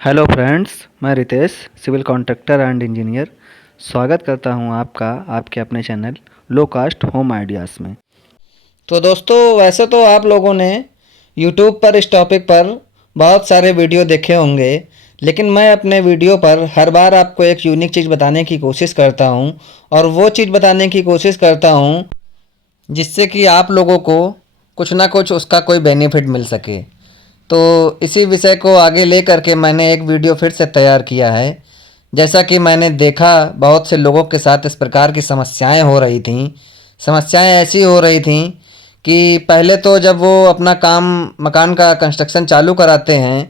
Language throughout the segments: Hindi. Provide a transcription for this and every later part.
हेलो फ्रेंड्स, मैं Ritesh civil contractor and engineer स्वागत करता हूं आपका आपके अपने channel low cost home ideas में। तो दोस्तों, वैसे तो आप लोगों ने YouTube पर इस टॉपिक पर बहुत सारे वीडियो देखे होंगे, लेकिन मैं अपने वीडियो पर हर बार आपको एक यूनिक चीज़ बताने की कोशिश करता हूं और वो चीज़ बताने की कोशिश करता हूं जिससे कि आप लोगों को कुछ ना कुछ उसका कोई बेनिफिट मिल सके। तो इसी विषय को आगे ले करके मैंने एक वीडियो फिर से तैयार किया है। जैसा कि मैंने देखा बहुत से लोगों के साथ इस प्रकार की समस्याएं हो रही थीं। समस्याएं ऐसी हो रही थीं कि पहले तो जब वो अपना काम मकान का कंस्ट्रक्शन चालू कराते हैं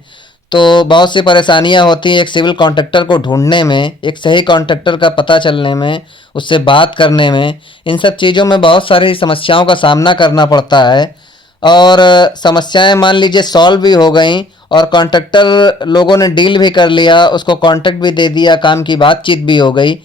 तो बहुत सी परेशानियां होती हैं एक सिविल कॉन्ट्रैक्टर को ढूंढने में, एक सही कॉन्ट्रैक्टर का पता चलने में, उससे बात करने में। इन सब चीज़ों में बहुत सारी समस्याओं का सामना करना पड़ता है और समस्याएं मान लीजिए सॉल्व भी हो गई और कॉन्ट्रैक्टर लोगों ने डील भी कर लिया, उसको कॉन्ट्रैक्ट भी दे दिया, काम की बातचीत भी हो गई।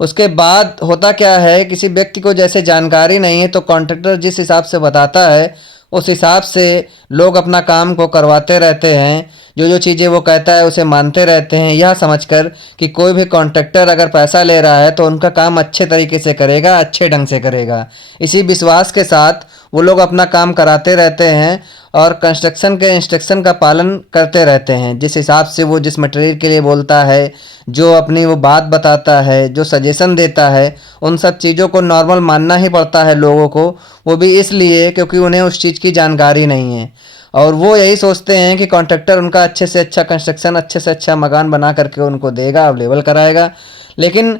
उसके बाद होता क्या है, किसी व्यक्ति को जैसे जानकारी नहीं है तो कॉन्ट्रैक्टर जिस हिसाब से बताता है उस हिसाब से लोग अपना काम को करवाते रहते हैं। जो चीज़ें वो कहता है उसे मानते रहते हैं, यह समझकर कि कोई भी कॉन्ट्रैक्टर अगर पैसा ले रहा है तो उनका काम अच्छे तरीके से करेगा, अच्छे ढंग से करेगा। इसी विश्वास के साथ वो लोग अपना काम कराते रहते हैं और कंस्ट्रक्शन के इंस्ट्रक्शन का पालन करते रहते हैं। जिस हिसाब से वो जिस मटेरियल के लिए बोलता है, जो अपनी वो बात बताता है, जो सजेशन देता है, उन सब चीज़ों को नॉर्मल मानना ही पड़ता है लोगों को। वो भी इसलिए क्योंकि उन्हें उस चीज़ की जानकारी नहीं है और वो यही सोचते हैं कि कॉन्ट्रैक्टर उनका अच्छे से अच्छा कंस्ट्रक्शन, अच्छे से अच्छा मकान बना करके उनको देगा, अवेलेबल कराएगा। लेकिन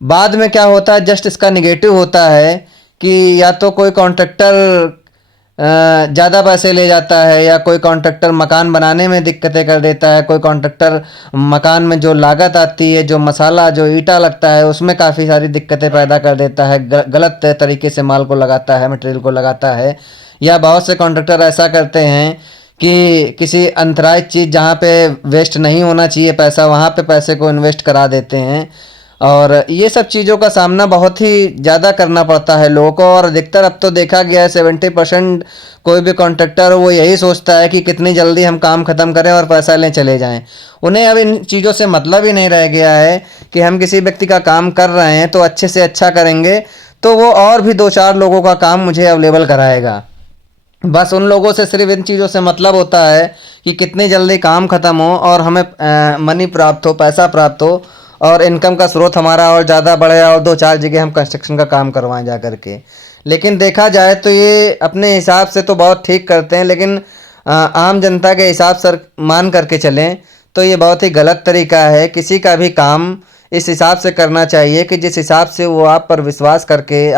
बाद में क्या होता है, जस्ट इसका निगेटिव होता है कि या तो कोई कॉन्ट्रैक्टर ज़्यादा पैसे ले जाता है, या कोई कॉन्ट्रैक्टर मकान बनाने में दिक्कतें कर देता है, कोई कॉन्ट्रैक्टर मकान में जो लागत आती है, जो मसाला, जो ईंटा लगता है, उसमें काफ़ी सारी दिक्कतें पैदा कर देता है, गलत तरीके से माल को लगाता है, मटेरियल को लगाता है। या बहुत से कॉन्ट्रैक्टर ऐसा करते हैं कि किसी अंतराय चीज़ जहाँ पे वेस्ट नहीं होना चाहिए पैसा, वहाँ पे पैसे को इन्वेस्ट करा देते हैं। और ये सब चीज़ों का सामना बहुत ही ज़्यादा करना पड़ता है लोगों को। और अधिकतर अब तो देखा गया है 70% कोई भी कॉन्ट्रैक्टर वो यही सोचता है कि कितनी जल्दी हम काम ख़त्म करें और पैसा लें चले जाएं। उन्हें अब इन चीज़ों से मतलब ही नहीं रह गया है कि हम किसी व्यक्ति का काम कर रहे हैं तो अच्छे से अच्छा करेंगे तो वो और भी दो चार लोगों का काम मुझे अवेलेबल कराएगा। बस उन लोगों से सिर्फ इन चीज़ों से मतलब होता है कि कितनी जल्दी काम ख़त्म हो और हमें मनी प्राप्त हो, पैसा प्राप्त हो और इनकम का स्रोत हमारा और ज़्यादा बढ़े और दो चार जगह हम कंस्ट्रक्शन का काम करवाएं जा करके। लेकिन देखा जाए तो ये अपने हिसाब से तो बहुत ठीक करते हैं, लेकिन आम जनता के हिसाब से मान करके चलें तो ये बहुत ही गलत तरीका है। किसी का भी काम इस हिसाब से करना चाहिए कि जिस हिसाब से वो आप पर विश्वास करके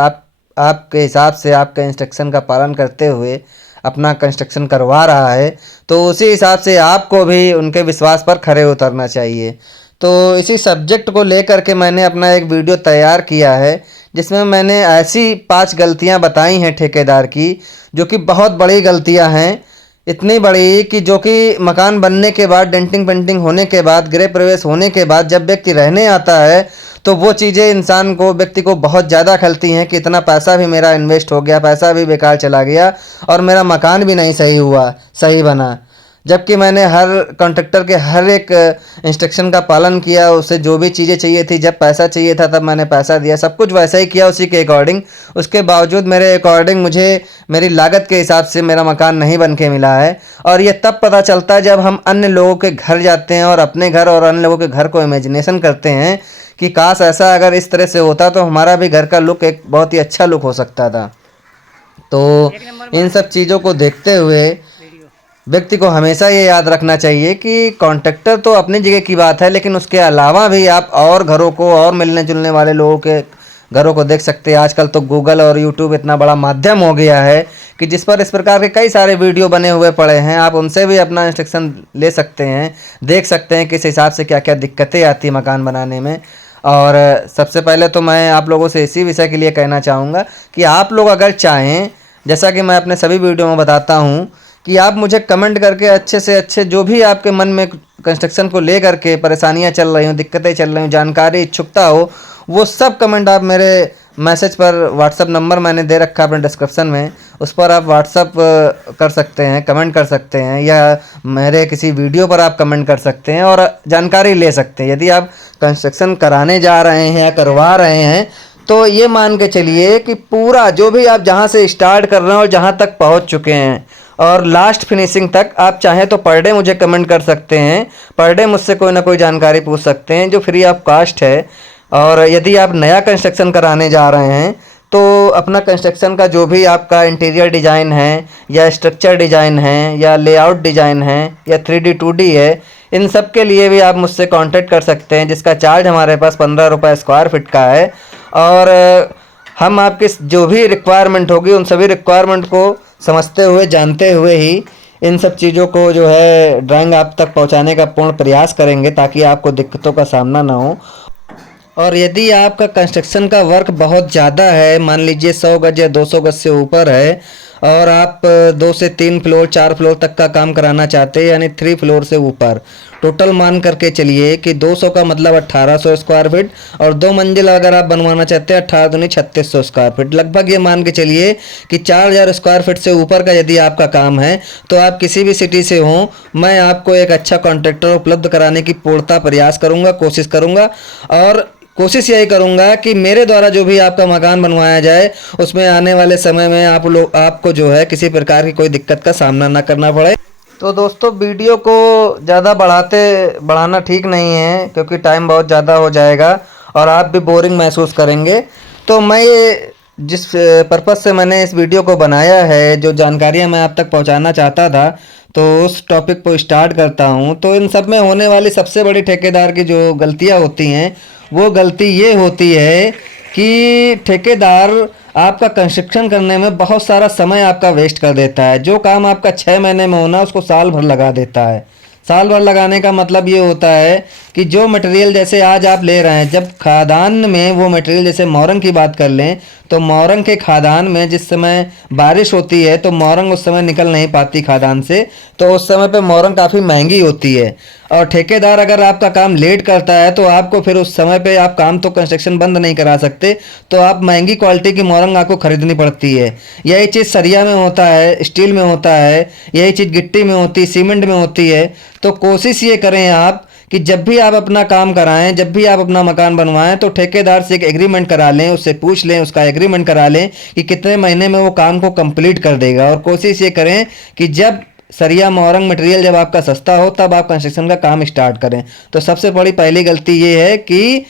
आपके हिसाब से आपके इंस्ट्रक्शन का पालन करते हुए अपना कंस्ट्रक्शन करवा रहा है, तो उसी हिसाब से आपको भी उनके विश्वास पर खरे उतरना चाहिए। तो इसी सब्जेक्ट को लेकर के मैंने अपना एक वीडियो तैयार किया है जिसमें मैंने ऐसी 5 गलतियां बताई हैं ठेकेदार की, जो कि बहुत बड़ी गलतियां हैं। इतनी बड़ी कि जो कि मकान बनने के बाद, डेंटिंग पेंटिंग होने के बाद, गृह प्रवेश होने के बाद जब व्यक्ति रहने आता है तो वो चीज़ें इंसान को, व्यक्ति को बहुत ज़्यादा खलती हैं कि इतना पैसा भी मेरा इन्वेस्ट हो गया, पैसा भी बेकार चला गया और मेरा मकान भी नहीं सही हुआ, सही बना। जबकि मैंने हर कॉन्ट्रैक्टर के हर एक इंस्ट्रक्शन का पालन किया, उसे जो भी चीज़ें चाहिए थी, जब पैसा चाहिए था तब मैंने पैसा दिया, सब कुछ वैसा ही किया उसी के अकॉर्डिंग। उसके बावजूद मेरे अकॉर्डिंग मुझे मेरी लागत के हिसाब से मेरा मकान नहीं बन के मिला है। और ये तब पता चलता है जब हम अन्य लोगों के घर जाते हैं और अपने घर और अन्य लोगों के घर को इमेजिनेशन करते हैं कि काश ऐसा अगर इस तरह से होता तो हमारा भी घर का लुक एक बहुत ही अच्छा लुक हो सकता था। तो इन सब चीज़ों को देखते हुए व्यक्ति को हमेशा ये याद रखना चाहिए कि कॉन्ट्रैक्टर तो अपनी जगह की बात है, लेकिन उसके अलावा भी आप और घरों को, और मिलने जुलने वाले लोगों के घरों को देख सकते हैं। आजकल तो गूगल और यूट्यूब इतना बड़ा माध्यम हो गया है कि जिस पर इस प्रकार के कई सारे वीडियो बने हुए पड़े हैं, आप उनसे भी अपना इंस्ट्रक्शन ले सकते हैं, देख सकते हैं किस हिसाब से क्या क्या दिक्कतें आती हैं मकान बनाने में। और सबसे पहले तो मैं आप लोगों से इसी विषय के लिए कहना चाहूँगा कि आप लोग अगर चाहें, जैसा कि मैं अपने सभी वीडियो में बताता हूँ, कि आप मुझे कमेंट करके अच्छे से अच्छे जो भी आपके मन में कंस्ट्रक्शन को लेकर के परेशानियां चल रही हों, दिक्कतें चल रही हों, जानकारी इच्छुकता हो, वो सब कमेंट आप मेरे मैसेज पर, व्हाट्सअप नंबर मैंने दे रखा है अपने डिस्क्रिप्शन में, उस पर आप व्हाट्सअप कर सकते हैं, कमेंट कर सकते हैं, या मेरे किसी वीडियो पर आप कमेंट कर सकते हैं और जानकारी ले सकते हैं। यदि आप कंस्ट्रक्शन कराने जा रहे हैं या करवा रहे हैं तो ये मान के चलिए कि पूरा जो भी आप जहाँ से स्टार्ट कर रहे हैं और जहाँ तक पहुँच चुके हैं और लास्ट फिनिशिंग तक आप चाहें तो पर डे मुझे कमेंट कर सकते हैं, पर डे मुझसे कोई ना कोई जानकारी पूछ सकते हैं जो फ्री ऑफ कास्ट है। और यदि आप नया कंस्ट्रक्शन कराने जा रहे हैं तो अपना कंस्ट्रक्शन का जो भी आपका इंटीरियर डिज़ाइन है या स्ट्रक्चर डिज़ाइन है या लेआउट डिज़ाइन है या 3D 2D है, इन सब के लिए भी आप मुझसे कांटेक्ट कर सकते हैं, जिसका चार्ज हमारे पास 15 रुपये स्क्वायर फीट का है। और हम आपकी जो भी रिक्वायरमेंट होगी उन सभी रिक्वायरमेंट को समझते हुए, जानते हुए ही इन सब चीज़ों को जो है ड्राइंग आप तक पहुंचाने का पूर्ण प्रयास करेंगे ताकि आपको दिक्कतों का सामना ना हो। और यदि आपका कंस्ट्रक्शन का वर्क बहुत ज़्यादा है, मान लीजिए 100 गज या 200 गज से ऊपर है और आप 2 से 3 फ्लोर 4 फ्लोर तक का काम कराना चाहते हैं, यानी 3 फ्लोर से ऊपर, टोटल मान करके चलिए कि 200 का मतलब 1800 स्क्वायर फीट, और 2 मंजिल अगर आप बनवाना चाहते हैं 18 दूनी 3600 स्क्वायर फीट, लगभग ये मान के चलिए कि 4000 स्क्वायर फीट से ऊपर का यदि आपका काम है तो आप किसी भी सिटी से हों, मैं आपको एक अच्छा कॉन्ट्रैक्टर उपलब्ध कराने की पूर्णतः प्रयास करूँगा, कोशिश करूँगा। और कोशिश यही करूंगा कि मेरे द्वारा जो भी आपका मकान बनवाया जाए उसमें आने वाले समय में आपको जो है किसी प्रकार की कोई दिक्कत का सामना ना करना पड़े। तो दोस्तों, वीडियो को ज़्यादा बढ़ाना ठीक नहीं है क्योंकि टाइम बहुत ज़्यादा हो जाएगा और आप भी बोरिंग महसूस करेंगे। तो मैं ये जिस पर्पज़ से मैंने इस वीडियो को बनाया है, जो जानकारियाँ मैं आप तक पहुँचाना चाहता था, तो उस टॉपिक को स्टार्ट करता हूँ। तो इन सब में होने वाली सबसे बड़ी ठेकेदार की जो गलतियाँ होती हैं वो गलती ये होती है कि ठेकेदार आपका कंस्ट्रक्शन करने में बहुत सारा समय आपका वेस्ट कर देता है। जो काम आपका 6 महीने में होना उसको साल भर लगा देता है। साल भर लगाने का मतलब ये होता है कि जो मटेरियल जैसे आज आप ले रहे हैं, जब खादान में वो मटेरियल, जैसे मोरंग की बात कर लें तो मोरंग के खादान में जिस समय बारिश होती है तो मोरंग उस समय निकल नहीं पाती खादान से, तो उस समय पे मोरंग काफ़ी महंगी होती है। और ठेकेदार अगर आपका काम लेट करता है तो आपको फिर उस समय पे आप काम तो कंस्ट्रक्शन बंद नहीं करा सकते, तो आप महंगी क्वालिटी की मोरंग आपको खरीदनी पड़ती है। यही चीज़ सरिया में होता है, स्टील में होता है, यही चीज़ गिट्टी में होती है, सीमेंट में होती है। तो कोशिश ये करें आप कि जब भी आप अपना काम कराएं, जब भी आप अपना मकान बनवाएं तो ठेकेदार से एक एग्रीमेंट करा लें, उससे पूछ लें, उसका एग्रीमेंट करा लें कि कितने महीने में वो काम को कंप्लीट कर देगा। और कोशिश ये करें कि जब सरिया मोरंग मटेरियल जब आपका सस्ता हो तब आप कंस्ट्रक्शन का काम स्टार्ट करें। तो सबसे बड़ी पहली गलती ये है कि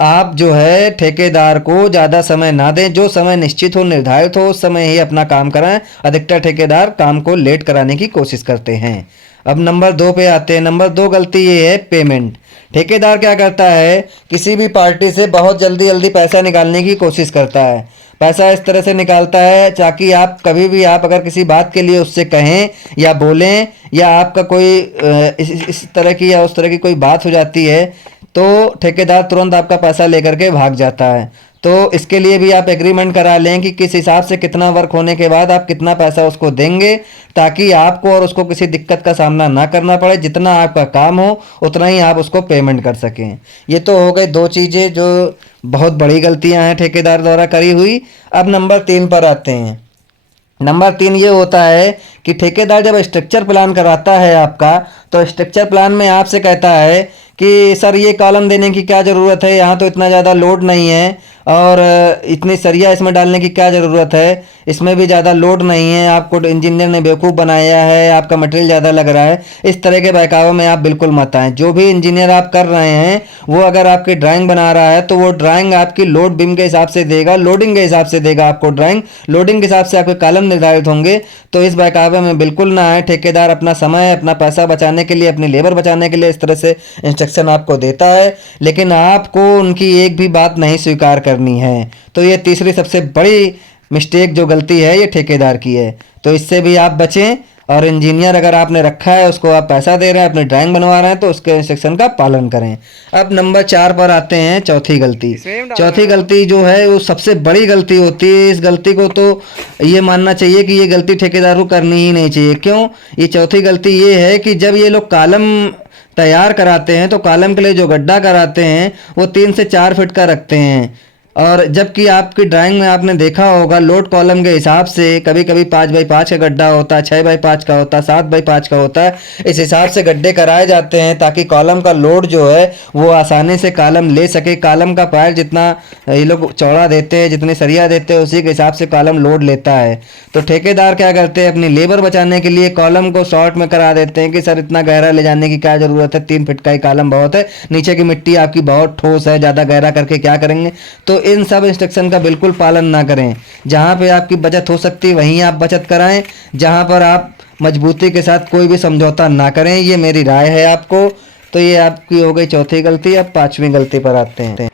आप जो है ठेकेदार को ज़्यादा समय ना दें, जो समय निश्चित हो, निर्धारित हो, उस समय ही अपना काम कराएं। अधिकतर ठेकेदार काम को लेट कराने की कोशिश करते हैं। अब नंबर 2 पे आते हैं। नंबर 2 गलती ये है पेमेंट। ठेकेदार क्या करता है, किसी भी पार्टी से बहुत जल्दी जल्दी पैसा निकालने की कोशिश करता है। पैसा इस तरह से निकालता है ताकि आप कभी भी आप अगर किसी बात के लिए उससे कहें या बोलें या आपका कोई इस तरह की या उस तरह की कोई बात हो जाती है तो ठेकेदार तुरंत आपका पैसा लेकर के भाग जाता है। तो इसके लिए भी आप एग्रीमेंट करा लें कि किस हिसाब से कितना वर्क होने के बाद आप कितना पैसा उसको देंगे, ताकि आपको और उसको किसी दिक्कत का सामना ना करना पड़े। जितना आपका काम हो उतना ही आप उसको पेमेंट कर सकें। ये तो हो गई 2 चीज़ें जो बहुत बड़ी गलतियां हैं ठेकेदार द्वारा करी हुई। अब नंबर 3 पर आते हैं। नंबर 3 ये होता है कि ठेकेदार जब स्ट्रक्चर प्लान कराता है आपका, तो स्ट्रक्चर प्लान में आपसे कहता है कि सर ये कॉलम देने की क्या ज़रूरत है, यहाँ तो इतना ज़्यादा लोड नहीं है, और इतनी सरिया इसमें डालने की क्या ज़रूरत है, इसमें भी ज़्यादा लोड नहीं है, आपको इंजीनियर ने बेवकूफ़ बनाया है, आपका मटेरियल ज़्यादा लग रहा है। इस तरह के बहकावे में आप बिल्कुल मत आएँ। जो भी इंजीनियर आप कर रहे हैं वो अगर आपकी ड्राइंग बना रहा है तो वो ड्राइंग आपकी लोड बीम के हिसाब से देगा, लोडिंग के हिसाब से देगा आपको ड्राइंग, लोडिंग के हिसाब से आपके कॉलम निर्धारित होंगे। तो इस बहकावे में बिल्कुल ना आए। ठेकेदार अपना समय, अपना पैसा बचाने के लिए, अपनी लेबर बचाने के लिए इस तरह से इंस्ट्रक्शन आपको देता है, लेकिन आपको उनकी एक भी बात नहीं स्वीकार करनी है। तो ये तीसरी सबसे बड़ी मिस्टेक जो गलती है ये ठेकेदार की है। तो इससे भी आप बचें। और इंजीनियर अगर आपने रखा है, उसको आप पैसा दे रहे हैं, अपनी ड्राइंग बनवा रहे हैं, तो उसके इंस्ट्रक्शन का पालन करें। अब नंबर 4 पर आते हैं, चौथी गलती। चौथी गलती जो है वो सबसे बड़ी गलती होती है। इस गलती को तो ये मानना चाहिए कि ये गलती ठेकेदार को करनी ही नहीं चाहिए। क्यों? ये चौथी गलती ये है कि जब ये लोग कॉलम तैयार कराते हैं तो कॉलम के लिए जो गड्ढा कराते हैं वो 3 से 4 फीट का रखते हैं। और जबकि आपकी ड्राइंग में आपने देखा होगा लोड कॉलम के हिसाब से कभी कभी 5x5 का गड्ढा होता है, 6x5 का होता है, 7x5 का होता है। इस हिसाब से गड्ढे कराए जाते हैं ताकि कॉलम का लोड जो है वो आसानी से कॉलम ले सके। कॉलम का पैर जितना ये लोग चौड़ा देते हैं, जितनी सरिया देते हैं, उसी के हिसाब से कॉलम लोड लेता है। तो ठेकेदार क्या करते हैं, अपनी लेबर बचाने के लिए कॉलम को शॉर्ट में करा देते हैं कि सर इतना गहरा ले जाने की क्या ज़रूरत है, 3 फीट का ही कॉलम बहुत है, नीचे की मिट्टी आपकी बहुत ठोस है, ज़्यादा गहरा करके क्या करेंगे। तो इन सब इंस्ट्रक्शन का बिल्कुल पालन ना करें। जहाँ पे आपकी बचत हो सकती है वहीं आप बचत कराएं, जहाँ पर आप मजबूती के साथ कोई भी समझौता ना करें। ये मेरी राय है आपको। तो ये आपकी हो गई चौथी गलती। अब 5वीं गलती पर आते हैं।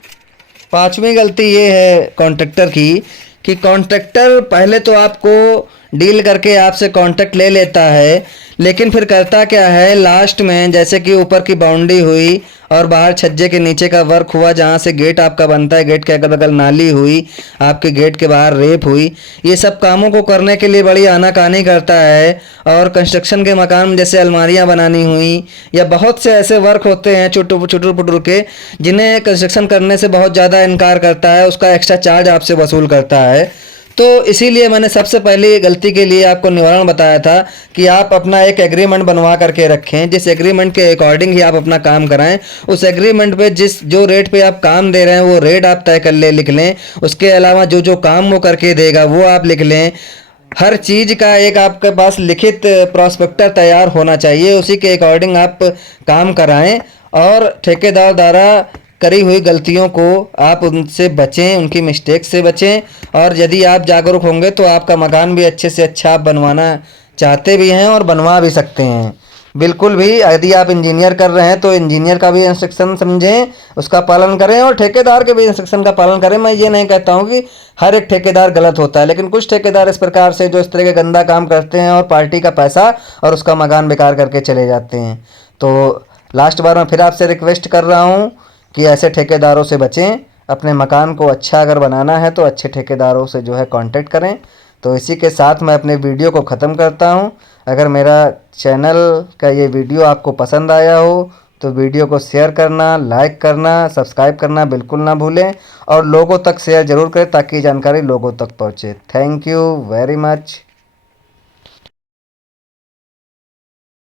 5वीं गलती ये है कॉन्ट्रैक्टर की कि कॉन्ट्रैक्टर पहले तो आपको डील करके आपसे कॉन्ट्रैक्ट ले लेता है, लेकिन फिर करता क्या है, लास्ट में जैसे कि ऊपर की बाउंड्री हुई और बाहर छज्जे के नीचे का वर्क हुआ, जहाँ से गेट आपका बनता है, गेट के अगल बगल नाली हुई, आपके गेट के बाहर रेप हुई, ये सब कामों को करने के लिए बड़ी आनाकानी करता है। और कंस्ट्रक्शन के मकान में जैसे अलमारियाँ बनानी हुई या बहुत से ऐसे वर्क होते हैं चुटुर पुटुर के, जिन्हें कंस्ट्रक्शन करने से बहुत ज़्यादा इनकार करता है, उसका एक्स्ट्रा चार्ज आपसे वसूल करता है। तो इसीलिए मैंने सबसे पहली गलती के लिए आपको निवारण बताया था कि आप अपना एक एग्रीमेंट बनवा करके रखें, जिस एग्रीमेंट के अकॉर्डिंग ही आप अपना काम कराएं। उस एग्रीमेंट पे जो रेट पे आप काम दे रहे हैं वो रेट आप तय कर लिख लें। उसके अलावा जो जो काम वो करके देगा वो आप लिख लें। हर चीज़ का एक आपके पास लिखित प्रॉस्पेक्टर तैयार होना चाहिए, उसी के अकॉर्डिंग आप काम कराएं। और ठेकेदार द्वारा करी हुई गलतियों को आप उनसे बचें, उनकी मिस्टेक से बचें। और यदि आप जागरूक होंगे तो आपका मकान भी अच्छे से अच्छा आप बनवाना चाहते भी हैं और बनवा भी सकते हैं। बिल्कुल भी यदि आप इंजीनियर कर रहे हैं तो इंजीनियर का भी इंस्ट्रक्शन समझें, उसका पालन करें, और ठेकेदार के भी इंस्ट्रक्शन का पालन करें। मैं ये नहीं कहता हूँ कि हर एक ठेकेदार गलत होता है, लेकिन कुछ ठेकेदार इस प्रकार से जो इस तरह के गंदा काम करते हैं और पार्टी का पैसा और उसका मकान बेकार करके चले जाते हैं। तो लास्ट बार मैं फिर आपसे रिक्वेस्ट कर रहा हूँ कि ऐसे ठेकेदारों से बचें। अपने मकान को अच्छा अगर बनाना है तो अच्छे ठेकेदारों से जो है कांटेक्ट करें। तो इसी के साथ मैं अपने वीडियो को ख़त्म करता हूं। अगर मेरा चैनल का ये वीडियो आपको पसंद आया हो तो वीडियो को शेयर करना, लाइक करना, सब्सक्राइब करना बिल्कुल ना भूलें, और लोगों तक शेयर ज़रूर करें ताकि जानकारी लोगों तक पहुंचे। Thank you very much.